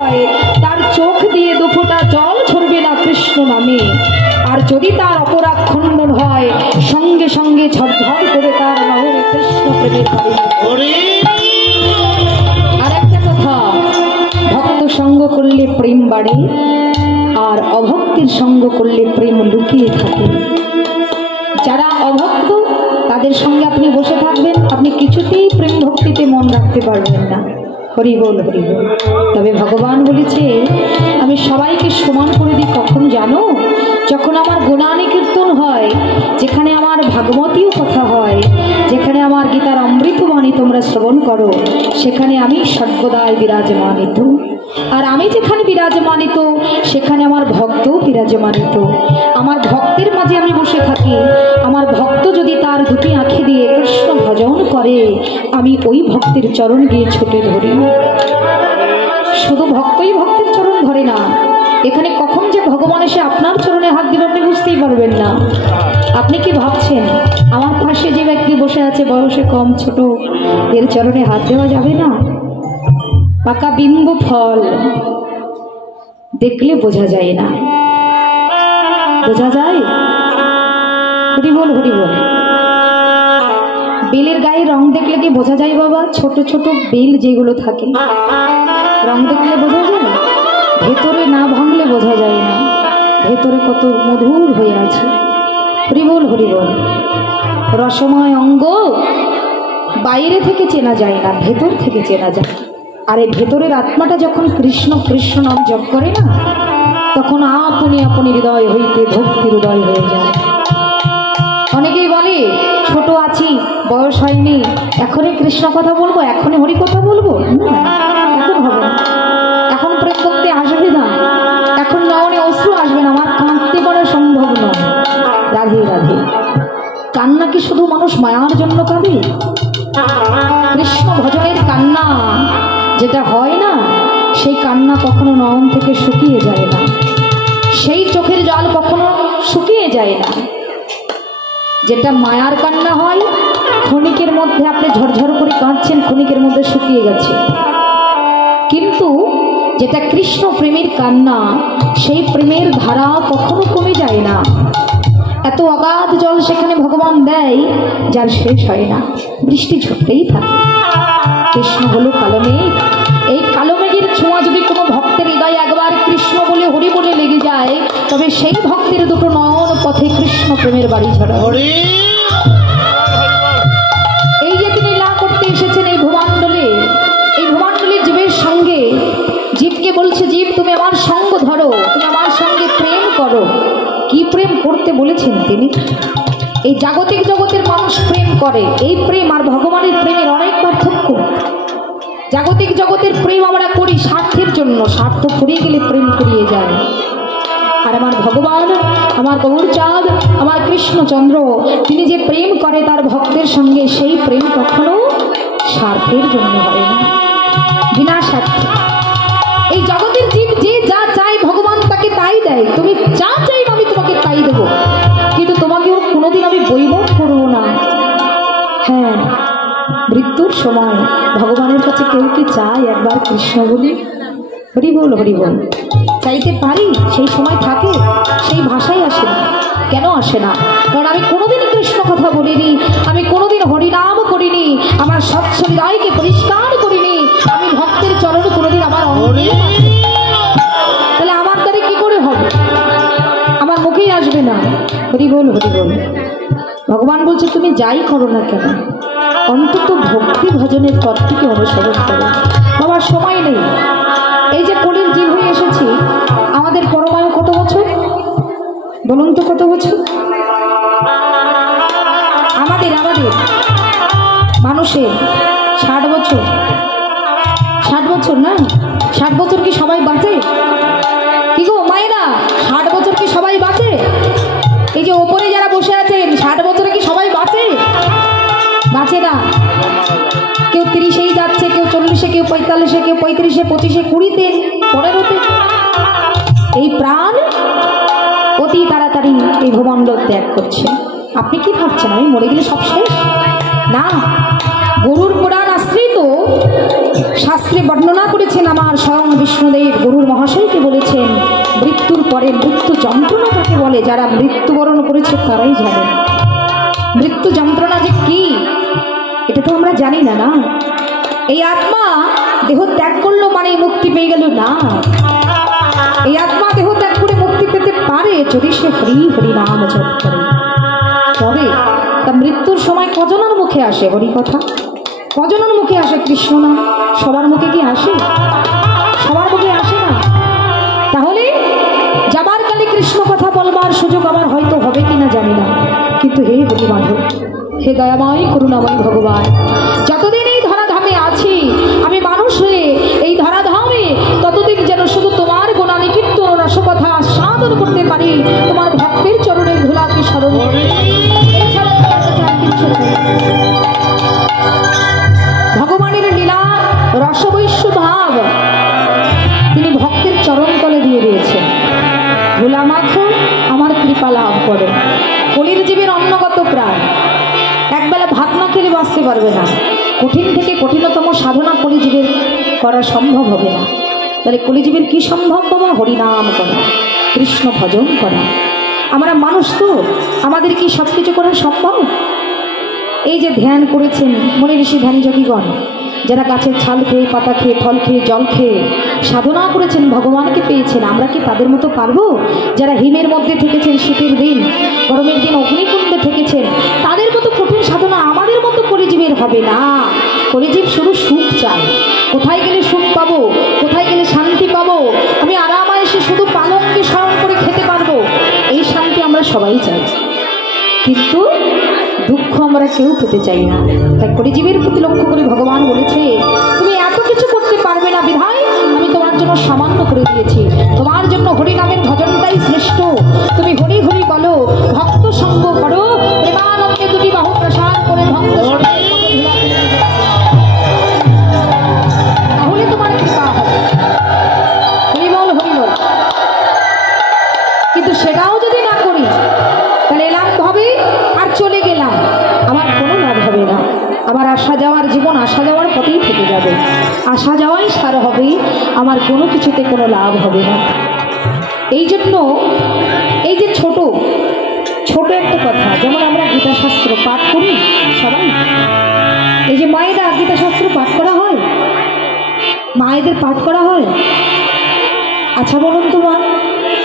তার চোখ দিয়ে দুফোঁটা জল ঝরবে না কৃষ্ণ নামে। আর যদি তার অপরাধ খণ্ডন হয়, সঙ্গে সঙ্গে ঝরঝর করে তার নহরে কৃষ্ণ প্রেমের বাড়ি। আর একটা কথা, ভক্ত সঙ্গ করলে প্রেম বাড়ে, আর অভক্তির সঙ্গ করলে প্রেম লুকিয়ে থাকে। যারা অভক্ত তাদের সঙ্গে আপনি বসে থাকবেন, আপনি কিছুতেই প্রেম ভক্তিতে মন রাখতে পারবেন না। হরি বল হরি বল। তবে ভগবান বলেছে আমি সবাইকে সমান করে দিই কখন জানো? যখন আমার গুণানি কীর্তন হয়, যেখানে আমার ভাগবতীয় কথা হয়, যেখানে আমার গীতার অমৃতবাণী তোমরা শ্রবণ করো, সেখানে আমি সর্বদাই বিরাজমানিত। আর আমি যেখানে বিরাজমানিত সেখানে আমার ভক্তও বিরাজমানিত। আমার ভক্তের মাঝে আমি বসে থাকি। আমার ভক্ত যদি তার দুটি আঁখি দিয়ে কৃষ্ণ ভজন করে, আমি ওই ভক্তের চরণ গিয়ে ছুটে ধরি। শুধু ভক্তই ভক্তের চরণ ধরে না, এখানে কখন যে ভগবান এসে আপনার চরণে হাত দিল আপনি বুঝতেই পারবেন না। আপনি কি ভাবছেন আমার পাশে যে ব্যক্তি বসে আছে বয়সে কম, ছোট, এর চরণে হাত দেওয়া যাবে না? পাকা বিম্ব ফল দেখলে বোঝা যায় না, বোঝা যায়? হরি বল হরি বল। বেলের গায়ে রং দেখলে কি বোঝা যায় বাবা? ছোট ছোট বেল যেগুলো থাকে, রং দেখলে বোঝা যায়, ভেতরে না ভাঙলে বোঝা যায় না ভেতরে কত মধুর হয়ে আছে। হরি বল হরি বল। রসময় অঙ্গ বাইরে থেকে চেনা যায় না, ভেতর থেকে চেনা যায়। আর এই ভেতরের আত্মাটা যখন কৃষ্ণ কৃষ্ণ নাম জপ করে না, তখন আপনি আপনি হৃদয় হইতে ভক্তির হৃদয় হয়ে যায়। অনেকেই বলে ছোট আছি, বয়স হয়নি, এখনই কৃষ্ণ কথা বলবো, এখনই হরি কথা বলবো। না, এখন হবে না, এখন প্রেম করতে আসবে না, এখন নয়নে অশ্রু আসবে না, আমার কাঁদতে পারা সম্ভব নয়। রাধে রাধে। কান্না কি শুধু মানুষ মায়ার জন্য কাঁদে? কৃষ্ণ ভজনের কান্না যেটা হয় না, সেই কান্না কখনো নয়ন থেকে শুকিয়ে যায় না, সেই চোখের জল কখনো শুকিয়ে যায় না। যেটা মায়ার কান্না হয়, ক্ষণিকের মধ্যে আপনি ঝরঝর করে কাঁদছেন, ক্ষণিকের মধ্যে শুকিয়ে গেছে। কিন্তু যেটা কৃষ্ণ প্রেমের কান্না, সেই প্রেমের ধারা কখনো কমে যায় না। এত অগাধ জল সেখানে ভগবান দেয় যার শেষ হয় না, বৃষ্টি ঝরতেই থাকে। কৃষ্ণ হলো কালো মেঘ। এই কালো মেঘের ছোঁয়া যদি কোনো ভক্তের হৃদয়ে একবার কৃষ্ণ বলে হরি বলে লেগে যায়, তবে সেই ভক্তের দুটো নয়ন পথে কৃষ্ণ প্রেমের বাড়ি ঝরা। এই যে তিনি লীলা করতে এসেছেন এই ভূমণ্ডলে, এই ভূমণ্ডলের জীবের সঙ্গে, জীবকে বলছে জীব তুমি আমার সঙ্গ ধরো, তুমি আমার সঙ্গে প্রেম করো। কি প্রেম করতে বলেছেন তিনি? এই জাগতিক জগতের মানুষ প্রেম করে, এই প্রেম আর ভগবানের প্রেমের অনেক পার্থক্য। জাগতিক জগতের প্রেম আমরা করি স্বার্থের জন্য, স্বার্থ ফুরিয়ে গেলে প্রেম ফুরিয়ে যায়। আর আমার ভগবান, আমার গৌরচাঁদ, আমার কৃষ্ণচন্দ্র, তিনি যে প্রেম করে তার ভক্তের সঙ্গে, সেই প্রেম কখনো স্বার্থের জন্য হয় না, বিনা স্বার্থে। এই জগতের জীব যে যা চায় ভগবান তাকে তাই দেয়। তুমি যা চাইবে আমি তোমাকে তাই দেবো, কিন্তু তোমাকে কোনোদিন আমি বৈবত করবো না। হ্যাঁ, মৃত্যুর সময় ভগবানের কাছে কেউ কি চায় একবার কৃষ্ণ বলি? হরি বল হরি বল। চাইতে পারি, সেই সময় থাকে, সেই ভাষাই আসে না। কেন আসে না? কারণ আমি কোনোদিন কৃষ্ণ কথা বলিনি, আমি কোনোদিন হরিনাম করিনি, আমার স্বচ্ছ হৃদয়কে পরিষ্কার করিনি, আমি ভক্তের চরণ কোনোদিন আমার অঙ্গে। তাহলে আমার দ্বারা কি করে হবে? আমার মুখেই আসবে না। হরি বল হরি বল। ভগবান বলছে তুমি যাই করো না কেন, অন্তত ভক্তি ভজনের পথটিকে অনুসরণ করো। বাবার সময় নেই। এই যে কলির জীব হয়ে এসেছি, আমাদের পরমায়ু কত বছর বলুন তো? কত বছর? আমাদের মানুষের 60 বছর। 60 বছর না? 60 বছর কি সবাই বাঁচে? কি গো মায়েরা, 60 বছর কি সবাই বাঁচে? এই যে ওপরে যারা বসে আছেন, 60 বছরে কি সবাই বাঁচে? বাঁচে না। কেউ 30-এই যাচ্ছে, কেউ 40-এ, কেউ 45-এ, কেউ 35-এ, 25-এ, 20-তে, 15-তে। এই প্রাণ অতি তাড়াতাড়ি এই ভূমণ্ডল ত্যাগ করছে। আপনি কি ভাবছেন আমি মরে গেলে সব শেষ? না, গরুর পুরাণ আসছে শাস্ত্রে বর্ণনা করেছেন আমার স্বয়ং বিষ্ণুদেব গরুর মহাশয়কে বলেছেন, মৃত্যুর পরে মৃত্যু যন্ত্রণা কাকে বলে, যারা মৃত্যুবরণ করেছে তারাই জানে মৃত্যু যন্ত্রণা যে কি। এটা তো আমরা জানি না। না, এই আত্মা দেহ ত্যাগ করলো মানে মুক্তি পেয়ে গেল না। এই আত্মা দেহ ত্যাগ করে মুক্তি পেতে পারে যদি সে হরি হরি নাম জপ করে। তবে তা মৃত্যুর সময় কজনের মুখে আসে হরি কথা, কজনের মুখে আসে কৃষ্ণ নাম? সবার মুখে কি আসে? সবার মুখে আসে না। তাহলে যাবার কালে কৃষ্ণ কথা বলবার সুযোগ আমার হয়তো হবে কিনা জানি না, কিন্তু হে হরি মাধব, হে দয়াময় করুণাময় ভগবান, যতদিন এই ধরাধামে আছি আমি মানুষ হয়ে এই ধরাধামে, ততদিন যেন শুধু তোমার গুণানি কীর্তন রসকথা সাধন করতে পারি, তোমার ভক্তের চরণের ধুলাকে স্মরণ করি। ভগবানের লীলা রসবৈশ্য ভাব তিনি ভক্তের চরণ তলে দিয়ে দিয়েছেন। ধুলা মাখো আমার কৃপা লাভ করো। কলির জীবের অন্নগত প্রাণ, একবেলা ভাত না খেলে বাঁচতে পারবে না। কঠিন থেকে কঠিনতম সাধনা কলিজীবের করা সম্ভব হবে না। তাহলে কলিজীবের কি সম্ভব বাবা? হরিনাম করা, কৃষ্ণ ভজন করা। আমরা মানুষ তো, আমাদের কি সব কিছু করা সম্ভব? এই যে ধ্যান করেছেন মনি ঋষি ধ্যান যোগীগণ, যারা গাছের ছাল খেয়ে, পাতা খেয়ে, ফল খেয়ে, জল খেয়ে সাধনা করেছেন, ভগবানকে পেয়েছেন, আমরা কি তাদের মতো পারবো? যারা হিমের মধ্যে থেকেছেন, শীতের দিন, গরমের দিন অগ্নিকুণ্ডে থেকেছেন, তাদের মতো কঠিন সাধনা আমাদের মতো কলিজীবের হবে না। কলিজীব শুধু সুখ চায়। কোথায় গেলে সুখ পাবো, কোথায় গেলে শান্তি পাবো, আমি আরামে এসে শুধু পালককে স্মরণ করে খেতে পারবো, এই শান্তি আমরা সবাই চাই। কিন্তু দুঃখ আমরা কেউ পেতে চাই না। তাই কলিজীবের প্রতি লক্ষ্য করে ভগবান বলেছে, তুমি এত কিছু করতে পারবে না বিধায় আমি তোমার জন্য সামান্য করে দিয়েছি। তোমার জন্য হরিনামের ভজনটাই শ্রেষ্ঠ। তুমি হরি হরি বলো, ভক্ত সঙ্গ করো, প্রেমানন্দে দুটি বাহু প্রসাদ করে ভক্ত তাহলে তোমার কৃপা হবে। হরিবল হরিবল। কিন্তু সেটাও যদি না করি তাহলে এলাম হবে আর চলে গেলাম, আমার কোনো লাভ হবে না। আমার আসা যাওয়ার জীবন আসা যাওয়ার পথেই থেকে যাবে, আসা যাওয়াই সার হবে, আমার কোনো কিছুতে কোনো লাভ হবে না। এই জন্য এই যে ছোট ছোট একটা কথা, যেমন আমরা গীতাশাস্ত্র পাঠ করি সবাই, এই যে মায়েরা গীতাশাস্ত্র পাঠ করা হয়, মায়েদের পাঠ করা হয়। আচ্ছা বলুন তো মা,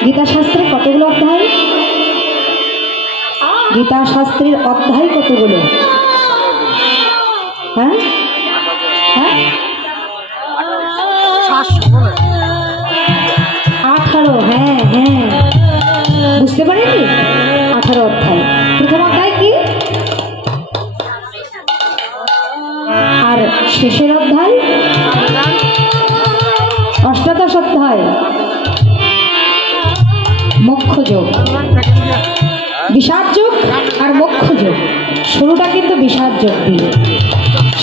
গীতাশাস্ত্রে কতগুলো অধ্যায়? গীতা শাস্ত্রের অধ্যায় কতগুলো? হ্যাঁ হ্যাঁ 18। হ্যাঁ হ্যাঁ, বুঝতে পারেননি? 18 অধ্যায়। প্রথম অধ্যায় কি? আর শেষের অধ্যায় অষ্টাদশ অধ্যায় মোক্ষ যোগ, বিষাদ যোগ আর মোক্ষ যোগ। শুরুটা কিন্তু বিষাদ যোগ দিয়ে,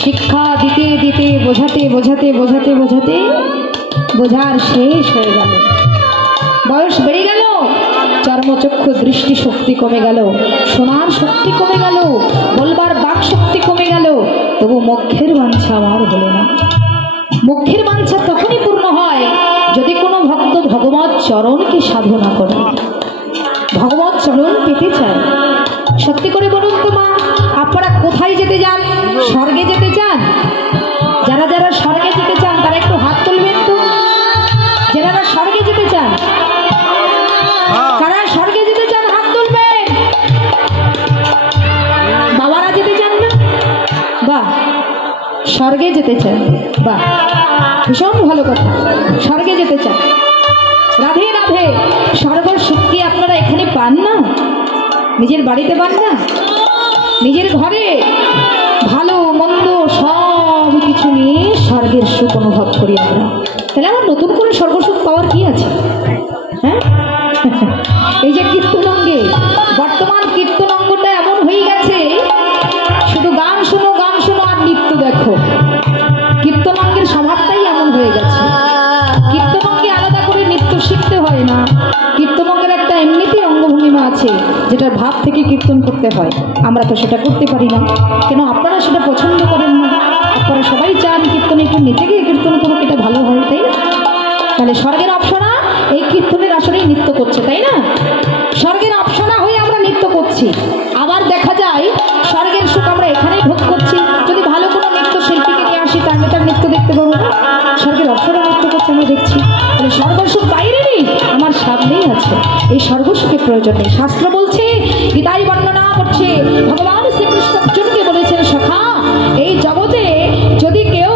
শিক্ষা দিতে দিতে বোঝাতে বোঝাতে বোঝাতে বোঝাতে বোঝার শেষ হয়ে গেল, বয়স বেড়ে গেল, চর্মচক্ষু দৃষ্টি শক্তি কমে গেল, শোনার শক্তি কমে গেল, বলবার বাক শক্তি কমে গেল, তবু মোক্ষের বাঞ্ছা আমার হলো না। মোক্ষের বাঞ্ছা তখনই পূর্ণ হয় যদি কোনো ভক্ত ভগবৎ চরণকে সাধনা করে, ভগবৎ চরণ পেতে চায়। সত্যি করে বলুন তো মা, আপনারা কোথায় যেতে চান? স্বর্গে যেতে চান? যারা যারা স্বর্গে যেতে চান তারা একটু হাত তুলবেন তো। যারা স্বর্গে যেতে চান, কারা স্বর্গে যেতে চান হাত তুলবেন। বাবারা যেতে চান না? বাহ, স্বর্গে যেতে চান, বাহ, ভীষণ ভালো কথা। স্বর্গে যেতে চান, রাধে রাধে। স্বর্গের সুখ কি আপনারা এখানে পান না? নিজের বাড়িতে পান না? নিজের ঘরে ভালো মন্দ সব কিছু নিয়ে স্বর্গের সুখ অনুভব করি আমরা। তাহলে আমার নতুন করে স্বর্গ সুখ পাওয়ার কি আছে? হ্যাঁ, এই যে কীর্তনাঙ্গে, বর্তমান কীর্তনাঙ্গটা এমন হয়ে গেছে, শুধু গান শোনো গান শোনো আর নৃত্য দেখো। কীর্তনাঙ্গের স্বভাবটাই এমন হয়ে গেছে। কীর্তনাঙ্গে আলাদা করে নৃত্য শিখতে হয় না। কীর্তনাঙ্গের একটা এমনিতেই অঙ্গভঙ্গিমা আছে, যেটার ভাব থেকে কীর্তন করতে হয়। আমরা তো সেটা করতে পারি না। কেন? আপনারা সেটা পছন্দ করেন না। আপনারা সবাই চান কীর্তনে একটু নিচে গিয়ে কীর্তন করুক, এটা ভালো হয়, তাই না? তাহলে স্বর্গের অপ্সরা এই কীর্তনের আসরেই নৃত্য করছে, তাই না? স্বর্গের অপ্সরা হয়ে আমরা নৃত্য করছি। আবার দেখা যায় স্বর্গের সুখ আমরা এখানেই ভোগ করছি। যদি ভালো কোনো নৃত্য শিল্পীকে নিয়ে আসি তাহলে তার নৃত্য দেখতে পাবো না। স্বর্গের অপ্সরা নৃত্য করছে আমরা দেখছি। তাহলে স্বর্গ সুখ বাইরে নেই, আমার সামনেই আছে। এই স্বর্গ সুখের প্রয়োজন নেই। শাস্ত্র বলছে, গীতায় বর্ণনা করছে, ভগবান শ্রীকৃষ্ণ অর্জুনকে বলেছেন, সখা এই জগতে যদি কেউ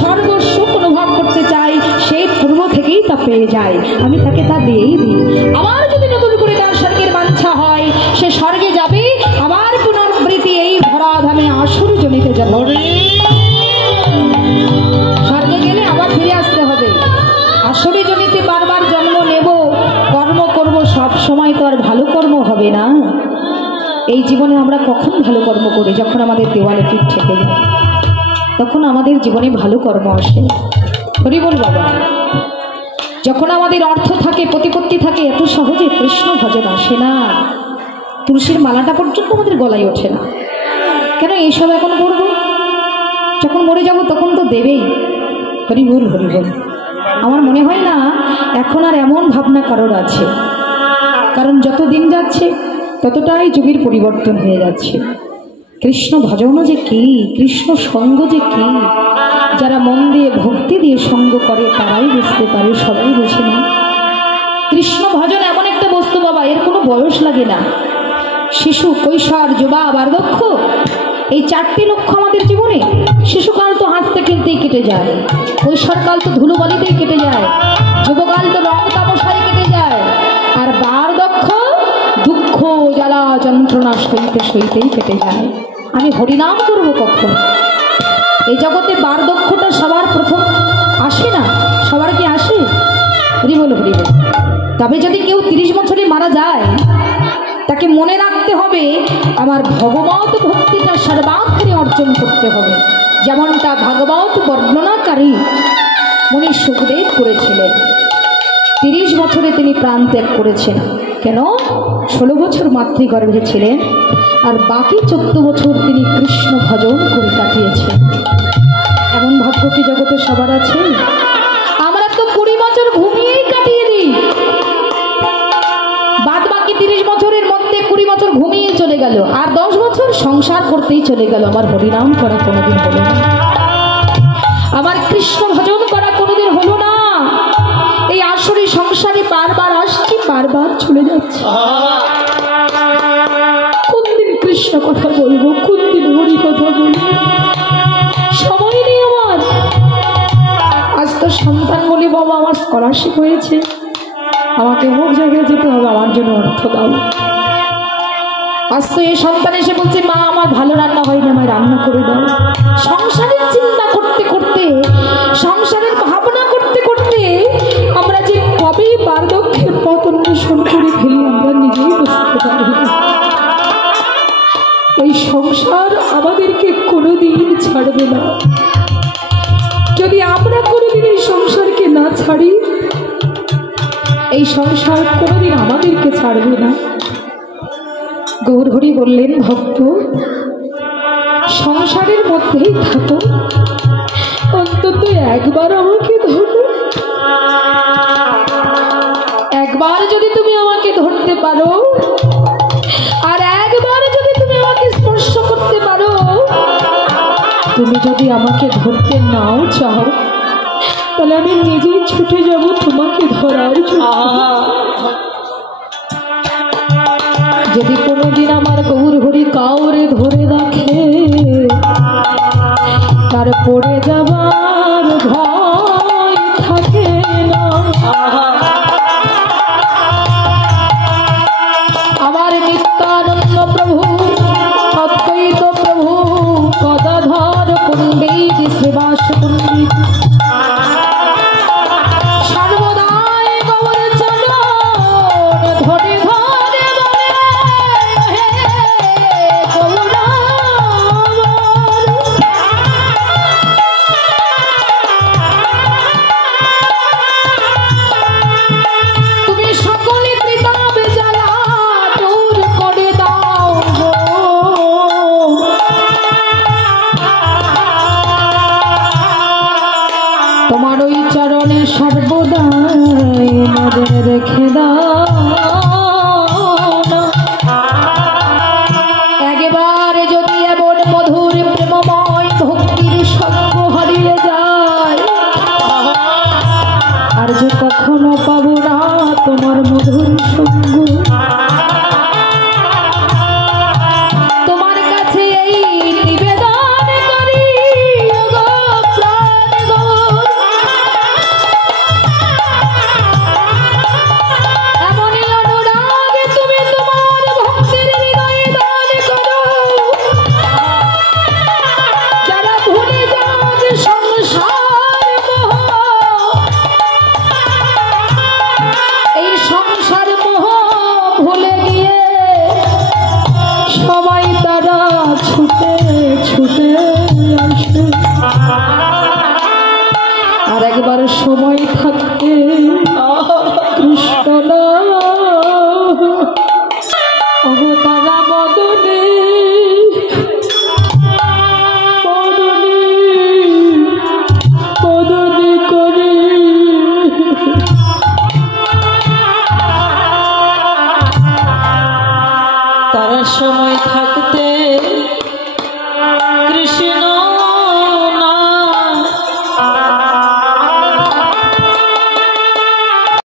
স্বর্গ সুখ অনুভব করতে চায় সেই পূর্ব থেকেই তা পেয়ে যায়, আমি তাকে তা দিয়েই দিই। আবার যদি নতুন করে তার স্বর্গের বাঞ্ছা হয়, সে স্বর্গে যাবে, আবার পুনরাবৃত্তি এই ধরাধামে আসুর জনিতে যাবে। স্বর্গে গেলে আবার ফিরে আসতে হবে। আসুরি জনিতে বারবার জন্ম নেব, কর্ম করব, সব সময় তো আর ভালো কর্ম হবে না। এই জীবনে আমরা কখন ভালো কর্ম করি? যখন আমাদের দেওয়ালে পিঠ ঠেকে যায়, তখন আমাদের জীবনে ভালো কর্ম আসে। হরি বল বাবা। যখন আমাদের অর্থ থাকে, প্রতিপত্তি থাকে, এত সহজে কৃষ্ণ ভজন আসে না। তুলসীর মালাটা পর্যন্ত আমাদের গলায় ওঠে না। কেন এইসব এখন করবো? যখন মরে যাব তখন তো দেবেই। হরি বল, হরি বল। আমার মনে হয় না এখন আর এমন ভাবনা কারোর আছে, কারণ যত দিন যাচ্ছে ততটাই যুগের পরিবর্তন হয়ে যাচ্ছে। কৃষ্ণ ভজন যে কি, কৃষ্ণ সঙ্গ যে কি, যারা মন দিয়ে ভক্তি দিয়ে সঙ্গ করে তারাই বুঝতে পারে, সবাই বোঝে না। কৃষ্ণ ভজন এমন একটা বস্তু বাবা, এর কোনো বয়স লাগে না। শিশু, কৈশোর, যুবা, বার্ধক্য, এই চারটি লক্ষ্য আমাদের জীবনে। শিশুকাল তো হাসতে খেলতেই কেটে যায়, কৈশোরকাল তো ধুলোবালিতেই কেটে যায়, যুবকাল তো রং তামসায় কেটে যায়, আর বার্ধক্য দুঃখ জ্বালা যন্ত্রণা সইতে সইতেই কেটে যায়। আমি হরিনাম করব কখন? এই জগতে বার্ধক্যটা সবার প্রথম আসে না, সবার কি আসে? হরি বল, হরি বল। তবে যদি কেউ 30 বছরে মারা যায়, তাকে মনে রাখতে হবে আমার ভগবত ভক্তিটা সর্বাগ্রে অর্জন করতে হবে, যেমনটা ভাগবত বর্ণনাকারী মুনি সুখদেব করেছিলেন। 30 বছরে তিনি প্রাণ ত্যাগ করেছেন। কেন? 16 বছর মাতৃগর্ভে ছিলেন, আর বাকি 14 বছর তিনি কৃষ্ণ ভজন করে কাটিয়েছেন। এমন ভাগ্য কি জগতে সবার আছে? আমরা তো 20 বছর ঘুমিয়েই কাটিয়ে দিই। বাদ বাকি 30 বছরের মধ্যে 20 বছর ঘুমিয়ে চলে গেল, আর 10 বছর সংসার করতেই চলে গেল। আমার হরিনাম করা কোনোদিন হলো না, আমার কৃষ্ণ ভজন করা কোনোদিন হলো না। এই আসরি সংসারে বারবার আসছি, বারবার চলে যাচ্ছি। কোন দিন কৃষ্ণ কথা বলবো, কোন দিন হরি কথা বলবো? সময় নেই আমার। আজ তো সন্তান বলি, বাবা আমার স্কলারশিপ হয়েছে, আমাকে অমুক জায়গায় যেতে হবে, আমার জন্য অর্থ দাও। আজ তো এই সন্তান এসে বলছে, মা আমার ভালো রান্না হয়নি, আমায় রান্না করে দাও। সংসারের চিন্তা করতে করতে, সংসারের ভাবনা করতে করতে আমরা যে কবে বার্ধক্যের পথ অন্বেষণ করে ফেলি আমরা নিজেই বুঝতে পারি না। এই সংসার আমাদেরকে কোনোদিন ছাড়বে না। যদি আমরা কোনোদিন এই সংসারকে না ছাড়ি, এই সংসার কোনোদিন আমাদেরকে ছাড়বে না। গৌরহরি বললেন, ভক্ত সংসারের মধ্যেই থাকো, অন্তত একবার আমাকে ধরো। একবার যদি তুমি আমাকে ধরতে পারো, আর একবার যদি তুমি আমাকে স্পর্শ করতে পারো, তুমি যদি আমাকে ধরতে নাও চাও, তাহলে আমি নিজেই ছুটে যাব তোমাকে ধরার জন্য। যদি কোনোদিন আমার গৌরহরি কাউরে ধরে রাখে, তার পড়ে যাবার ভয় থাকে না। আমার নিত্যানন্দ প্রভু, অদ্বৈত প্রভু, গদাধর পণ্ডিত, শ্রীবাস পণ্ডিত সর্বদাই গৌর চরণ ধরে ধরে বলে, হে গৌরাঙ্গ। রেখে দাও না। একবারে যদি এমন মধুর প্রেমময় ভক্তির সঙ্গ হারিয়ে যায়, আর যে কখনো পাবো না তোমার মধুর সঙ্গ, তোমার কাছে এই নিবেদন করি গো প্রাণ গো, এমনই অনুরাগে তুমি তোমার ভক্তের হৃদয়ে দান করো, যারা ভুলে যাক সংসার মোহ, এই সংসার মোহ ভুলে গিয়ে সবাই তারা ছুটে ছুটে আসে। আর একবার সময়